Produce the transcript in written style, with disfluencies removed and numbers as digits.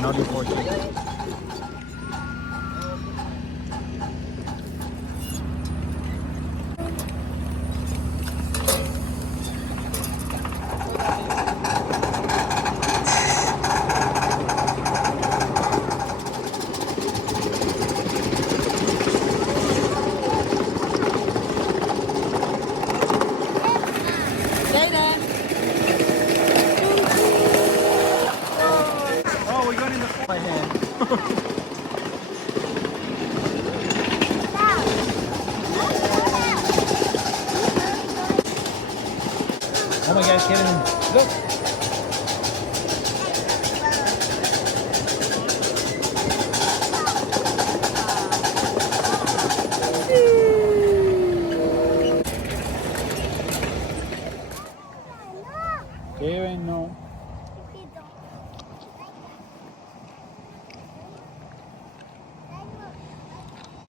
not important. Oh, we got in the my hand. Oh my gosh, Kevin, look. Kevin, no.